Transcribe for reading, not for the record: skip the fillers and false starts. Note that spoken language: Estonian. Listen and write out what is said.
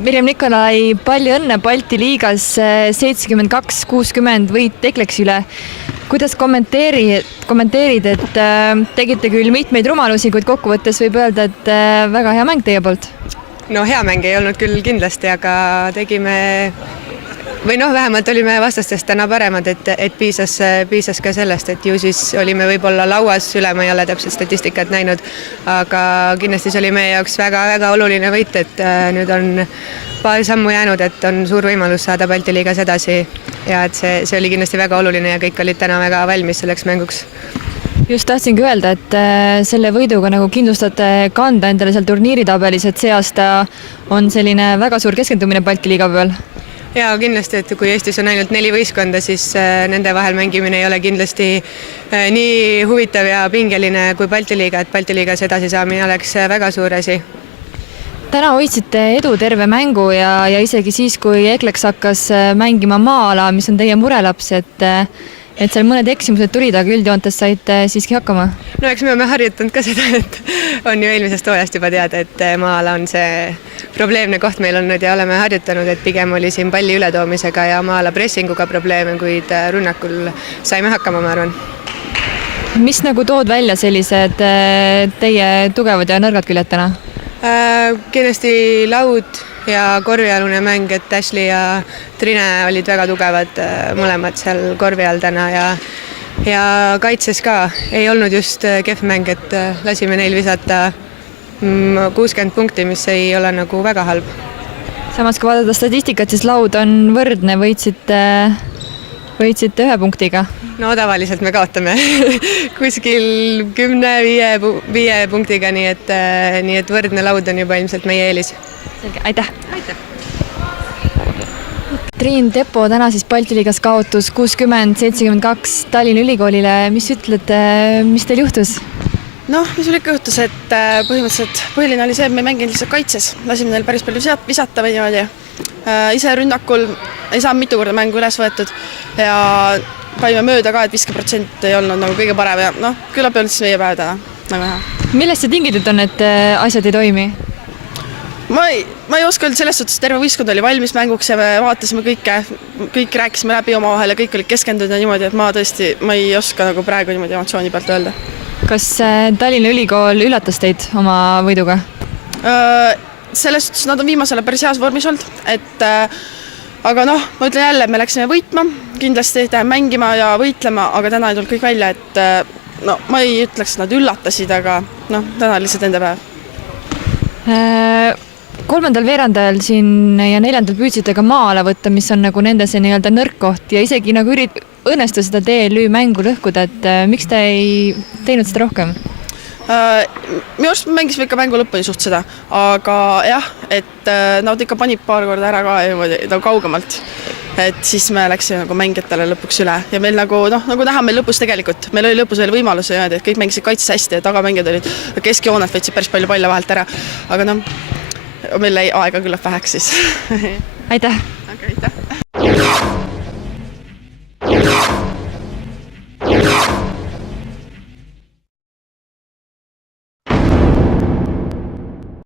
Mirjam Nikolai, palju õnne Balti liigas 72-60 võit Tekleksi üle. Kuidas kommenteerid, et tegite küll mitmeid rumalusi, kuid kokkuvõttes võib öelda, et väga hea mäng teie poolt? No hea mäng ei olnud küll kindlasti, aga tegime vähemalt olime vastastest täna paremad, et piisas ka sellest, et ju siis olime võib-olla lauas üle, ma ei ole täpselt statistikat näinud, aga kindlasti see oli meie jaoks väga-väga oluline võit, et nüüd on paar sammu jäänud, et on suur võimalus saada Balti liigas edasi ja et see oli kindlasti väga oluline ja kõik olid täna väga valmis selleks mänguks. Just tahtsingi öelda, et selle võiduga nagu kindlustate kanda endale seal turniiritabelis, et see aasta on selline väga suur keskendumine Balti liiga peal. Jaa, kindlasti, et kui Eestis on ainult 4 võistkonda, siis nende vahel mängimine ei ole kindlasti nii huvitav ja pingeline kui Balti liiga, et Balti liigas edasi saamine oleks väga suur asi. Täna hoidsite edu terve mängu ja isegi siis, kui Ekleks hakkas mängima maa-ala, mis on teie murelaps, et seal mõned eksimused tulid, aga üldjoontes saite siiski hakkama? No eks me oleme harjutanud ka seda, et on ju eelmisest hooajast juba teada, et maa-ala on see probleemne koht meil olnud ja oleme harjutanud, et pigem oli siin palli ületoomisega ja maa-ala pressinguga probleeme, kuid rünnakul saime hakkama, ma arvan. Mis nagu tood välja sellised teie tugevad ja nõrgad küljed täna? Kindlasti laud ja korvialune mäng, et Ashley ja Trine olid väga tugevad mõlemad seal korvi all täna ja kaitses ka ei olnud just kehv mäng, et lasime neil visata 60 punkti, mis ei ole nagu väga halb. Samas kui vaadata statistikat, siis laud on võrdne, võitsite 1 punktiga. No tavaliselt me kaotame kuskil 10-5 punktiga, nii et võrdne laud on juba ilmselt meie eelis. Selge, aitäh! Triin Tepo täna siis Balti liigas kaotus 60-72 Tallinna Ülikoolile. Mis ütlete, mis teil juhtus? Mis oli ikka juhtus, et põhimõtteliselt põhiline oli see, et me ei mänginud lihtsalt kaitses. Lasime neil päris palju visata või niimoodi. Ise rünnakul ei saa mitu korda mängu üles võetud ja paime mööda ka, et viskeprotsent ei olnud nagu kõige parem ja küllap ei olnud siis meie päev täna. Nagu hea. Millest see tingitud on, et asjad ei toimi? Ma ei oska öelda selles suhtes, terve võistkond oli valmis mänguks ja me vaatasime kõik rääkisime läbi omavahel ja kõik olid keskendunud ja niimoodi, et ma ei oska nagu praegu niimoodi emotsiooni pealt öelda. Kas Tallinna Ülikool üllatas teid oma võiduga? Selles suhtes nad on viimasele päris heas vormis olnud, et aga ma ütlen jälle, me läksime võitma, kindlasti mängima ja võitlema, aga täna ei tulnud kõik välja, et ma ei ütleks, et nad üllatasid, aga täna lihtsalt enda päev. 3. veerandajal siin ja 4. püüdsite ka maa-ala võtta, mis on nagu nende see nii-öelda nõrk koht ja isegi nagu õnnestu seda DLÜ mängu lõhkuda, et miks te ei teinud seda rohkem? Minu arust mängisime ikka mängu lõpuni suht seda, aga jah, et nad ikka panid paar korda ära ka niimoodi kaugemalt, et siis me läksime nagu mängijatele lõpuks üle ja meil nagu näha meil lõpus tegelikult, meil oli lõpus veel võimalus, et kõik mängisid kaitses hästi ja tagamängijad olid keskjooned, võtsid päris palju palle vahelt ära, aga meil jäi aega küllap väheks siis. Aitäh! Aitäh!